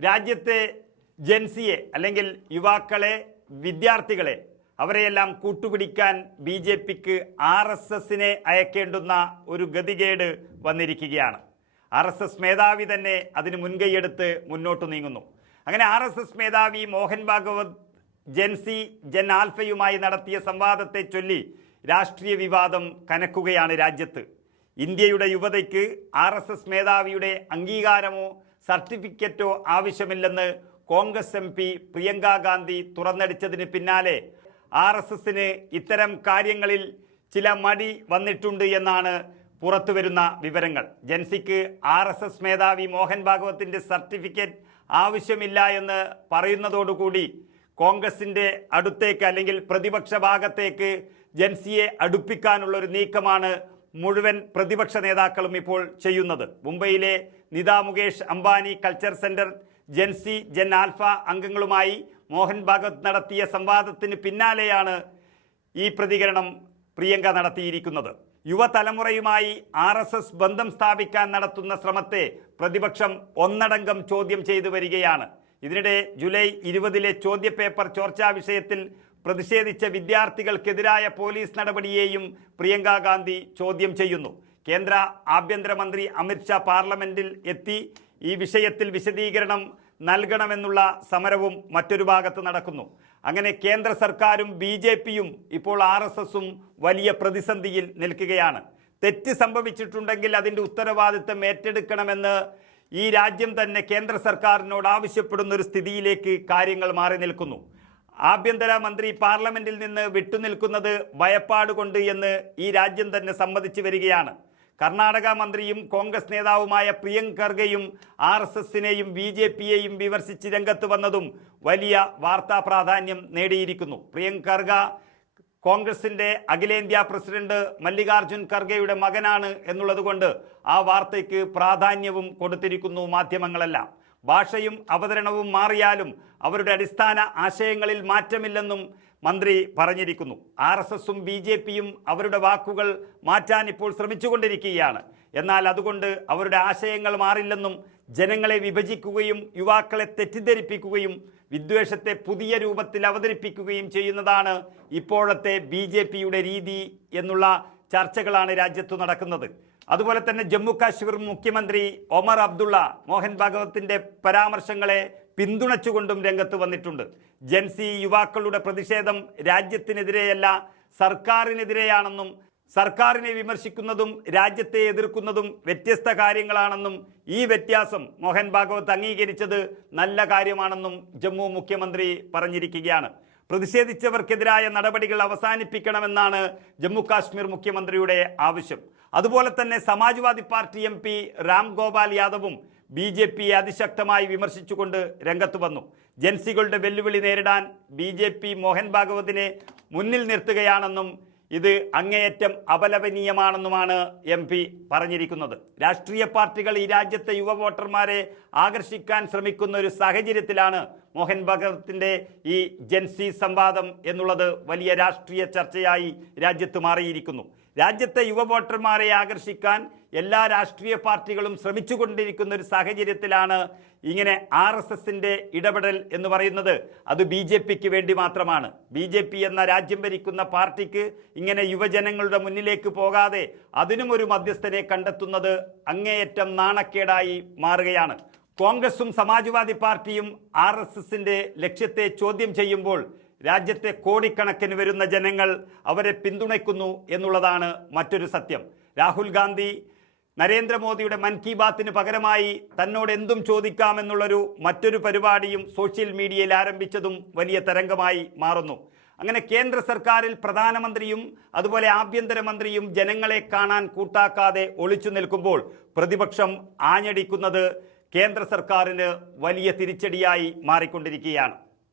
രാജ്യത്തെ ജൻസിയെ അല്ലെങ്കിൽ യുവാക്കളെ, വിദ്യാർത്ഥികളെ അവരെയെല്ലാം കൂട്ടുപിടിക്കാൻ BJPക്ക് RSSനെ അയക്കേണ്ടുന്ന ഒരു ഗതികേട് വന്നിരിക്കുകയാണ്. RSS മേധാവി തന്നെ അതിന് മുൻകൈയെടുത്ത് മുന്നോട്ട് നീങ്ങുന്നു. അങ്ങനെ RSS മേധാവി മോഹൻ ഭാഗവത് ജൻസി ജൻ ആൽഫയുമായി നടത്തിയ സംവാദത്തെ ചൊല്ലി രാഷ്ട്രീയ വിവാദം കനക്കുകയാണ് രാജ്യത്ത്. ഇന്ത്യയുടെ യുവതയ്ക്ക് RSS മേധാവിയുടെ അംഗീകാരമോ സർട്ടിഫിക്കറ്റോ ആവശ്യമില്ലെന്ന് കോൺഗ്രസ് MP പ്രിയങ്ക ഗാന്ധി തുറന്നടിച്ചതിന് പിന്നാലെ RSSന് ഇത്തരം കാര്യങ്ങളിൽ ചില മടി വന്നിട്ടുണ്ട് എന്നാണ് പുറത്തുവരുന്ന വിവരങ്ങൾ. ജൻസിക്ക് RSS മേധാവി മോഹൻ ഭാഗവത്തിന്റെ സർട്ടിഫിക്കറ്റ് ആവശ്യമില്ല എന്ന് പറയുന്നതോടുകൂടി കോൺഗ്രസിന്റെ അടുത്തേക്ക് അല്ലെങ്കിൽ പ്രതിപക്ഷ ഭാഗത്തേക്ക് ജൻസിയെ അടുപ്പിക്കാനുള്ള ഒരു നീക്കമാണ് മുഴുവൻ പ്രതിപക്ഷ നേതാക്കളും ഇപ്പോൾ ചെയ്യുന്നത്. മുംബൈയിലെ Nita Mukesh Ambani culture centre gen Z gen alpha അംഗങ്ങളുമായി മോഹൻ ഭാഗവത് നടത്തിയ സംവാദത്തിന് പിന്നാലെയാണ് ഈ പ്രതികരണം പ്രിയങ്ക നടത്തിയിരിക്കുന്നത്. യുവതലമുറയുമായി RSS ബന്ധം സ്ഥാപിക്കാൻ നടത്തുന്ന ശ്രമത്തെ പ്രതിപക്ഷം ഒന്നടങ്കം ചോദ്യം ചെയ്തു വരികയാണ്. ഇതിനിടെ ജൂലൈ 20 ചോദ്യപേപ്പർ ചോർച്ചാ വിഷയത്തിൽ പ്രതിഷേധിച്ച വിദ്യാർത്ഥികൾക്കെതിരായ പോലീസ് നടപടിയെയും പ്രിയങ്ക ഗാന്ധി ചോദ്യം ചെയ്യുന്നു. കേന്ദ്ര ആഭ്യന്തരമന്ത്രി അമിത്ഷാ പാർലമെന്റിൽ എത്തി ഈ വിഷയത്തിൽ വിശദീകരണം നൽകണമെന്നുള്ള സമരവും മറ്റൊരു ഭാഗത്ത് നടക്കുന്നു. അങ്ങനെ കേന്ദ്ര സർക്കാരും BJPയും ഇപ്പോൾ RSSും വലിയ പ്രതിസന്ധിയിൽ നിൽക്കുകയാണ്. തെറ്റ് സംഭവിച്ചിട്ടുണ്ടെങ്കിൽ അതിൻ്റെ ഉത്തരവാദിത്തം ഏറ്റെടുക്കണമെന്ന് ഈ രാജ്യം തന്നെ കേന്ദ്ര സർക്കാരിനോട് ആവശ്യപ്പെടുന്ന ഒരു സ്ഥിതിയിലേക്ക് കാര്യങ്ങൾ മാറി നിൽക്കുന്നു. ആഭ്യന്തരമന്ത്രി പാർലമെന്റിൽ നിന്ന് വിട്ടുനിൽക്കുന്നത് ഭയപ്പാടുകൊണ്ട് എന്ന് ഈ രാജ്യം തന്നെ സമ്മതിച്ചു വരികയാണ്. കർണാടക മന്ത്രിയും കോൺഗ്രസ് നേതാവുമായ പ്രിയങ്ക് ഖർഗെയും RSSനെയും BJPയെയും വിമർശിച്ച് രംഗത്ത് വന്നതും വലിയ വാർത്താ പ്രാധാന്യം നേടിയിരിക്കുന്നു. പ്രിയങ്ക് ഖർഗ കോൺഗ്രസിന്റെ അഖിലേന്ത്യാ പ്രസിഡന്റ് മല്ലികാർജുൻ ഖർഗെയുടെ മകനാണ് എന്നുള്ളതുകൊണ്ട് ആ വാർത്തയ്ക്ക് പ്രാധാന്യവും കൊടുത്തിരിക്കുന്നു മാധ്യമങ്ങളെല്ലാം. ഭാഷയും അവതരണവും മാറിയാലും അവരുടെ അടിസ്ഥാന ആശയങ്ങളിൽ മാറ്റമില്ലെന്നും മന്ത്രി പറഞ്ഞിരിക്കുന്നു. RSSും BJPയും അവരുടെ വാക്കുകൾ മാറ്റാൻ ഇപ്പോൾ ശ്രമിച്ചുകൊണ്ടിരിക്കുകയാണ്. എന്നാൽ അതുകൊണ്ട് അവരുടെ ആശയങ്ങൾ മാറില്ലെന്നും ജനങ്ങളെ വിഭജിക്കുകയും യുവാക്കളെ തെറ്റിദ്ധരിപ്പിക്കുകയും വിദ്വേഷത്തെ പുതിയ രൂപത്തിൽ അവതരിപ്പിക്കുകയും ചെയ്യുന്നതാണ് ഇപ്പോഴത്തെ BJPയുടെ രീതി എന്നുള്ള ചർച്ചകളാണ് രാജ്യത്ത് നടക്കുന്നത്. അതുപോലെ തന്നെ ജമ്മു കാശ്മീർ മുഖ്യമന്ത്രി ഒമർ അബ്ദുള്ള മോഹൻ ഭാഗവത്തിന്റെ പരാമർശങ്ങളെ പിന്തുണച്ചുകൊണ്ടും രംഗത്ത് വന്നിട്ടുണ്ട്. ജൻസി യുവാക്കളുടെ പ്രതിഷേധം രാജ്യത്തിനെതിരെയല്ല സർക്കാരിനെതിരെയാണെന്നും സർക്കാരിനെ വിമർശിക്കുന്നതും രാജ്യത്തെ എതിർക്കുന്നതും വ്യത്യസ്ത കാര്യങ്ങളാണെന്നും ഈ വ്യത്യാസം മോഹൻ ഭാഗവത് അംഗീകരിച്ചത് നല്ല കാര്യമാണെന്നും ജമ്മു മുഖ്യമന്ത്രി പറഞ്ഞിരിക്കുകയാണ്. പ്രതിഷേധിച്ചവർക്കെതിരായ നടപടികൾ അവസാനിപ്പിക്കണമെന്നാണ് ജമ്മു കാശ്മീർ മുഖ്യമന്ത്രിയുടെ ആവശ്യം. അതുപോലെ തന്നെ സമാജ്വാദി പാർട്ടി MP രാം ഗോപാൽ യാദവും BJPയെ അതിശക്തമായി വിമർശിച്ചുകൊണ്ട് രംഗത്ത് വന്നു. ജൻസികളുടെ വെല്ലുവിളി നേരിടാൻ BJP മോഹൻ ഭാഗവതിനെ മുന്നിൽ നിർത്തുകയാണെന്നും ഇത് അങ്ങേയറ്റം അപലപനീയമാണെന്നുമാണ് MP പറഞ്ഞിരിക്കുന്നത്. രാഷ്ട്രീയ പാർട്ടികൾ ഈ രാജ്യത്തെ യുവ വോട്ടർമാരെ ആകർഷിക്കാൻ ശ്രമിക്കുന്ന ഒരു സാഹചര്യത്തിലാണ് മോഹൻ ഭാഗവത്തിന്റെ ഈ ജൻസി സംവാദം എന്നുള്ളത് വലിയ രാഷ്ട്രീയ ചർച്ചയായി രാജ്യത്ത് മാറിയിരിക്കുന്നു. രാജ്യത്തെ യുവ വോട്ടർമാരെ ആകർഷിക്കാൻ എല്ലാ രാഷ്ട്രീയ പാർട്ടികളും ശ്രമിച്ചുകൊണ്ടിരിക്കുന്ന ഒരു സാഹചര്യത്തിലാണ് ഇങ്ങനെ RSSന്റെ ഇടപെടൽ എന്ന് പറയുന്നത്. അത് BJPക്ക് വേണ്ടി മാത്രമാണ്. BJP എന്ന രാജ്യം ഭരിക്കുന്ന പാർട്ടിക്ക് ഇങ്ങനെ യുവജനങ്ങളുടെ മുന്നിലേക്ക് പോകാതെ അതിനും ഒരു മധ്യസ്ഥനെ കണ്ടെത്തുന്നത് അങ്ങേയറ്റം നാണക്കേടായി മാറുകയാണ്. കോൺഗ്രസും സമാജ്വാദി പാർട്ടിയും RSSന്റെ ലക്ഷ്യത്തെ ചോദ്യം ചെയ്യുമ്പോൾ രാജ്യത്തെ കോടിക്കണക്കിന് വരുന്ന ജനങ്ങൾ അവരെ പിന്തുണയ്ക്കുന്നു എന്നുള്ളതാണ് മറ്റൊരു സത്യം. രാഹുൽ ഗാന്ധി നരേന്ദ്രമോദിയുടെ മൻ കി ബാത്തിന് പകരമായി തന്നോട് എന്തും ചോദിക്കാമെന്നുള്ളൊരു മറ്റൊരു പരിപാടിയും സോഷ്യൽ മീഡിയയിൽ ആരംഭിച്ചതും വലിയ തരംഗമായി മാറുന്നു. അങ്ങനെ കേന്ദ്ര സർക്കാരിൽ പ്രധാനമന്ത്രിയും അതുപോലെ ആഭ്യന്തരമന്ത്രിയും ജനങ്ങളെ കാണാൻ കൂട്ടാക്കാതെ ഒളിച്ചു നിൽക്കുമ്പോൾ പ്രതിപക്ഷം ആഞ്ഞടിക്കുന്നത് കേന്ദ്ര സർക്കാരിന് വലിയ തിരിച്ചടിയായി മാറിക്കൊണ്ടിരിക്കുകയാണ്.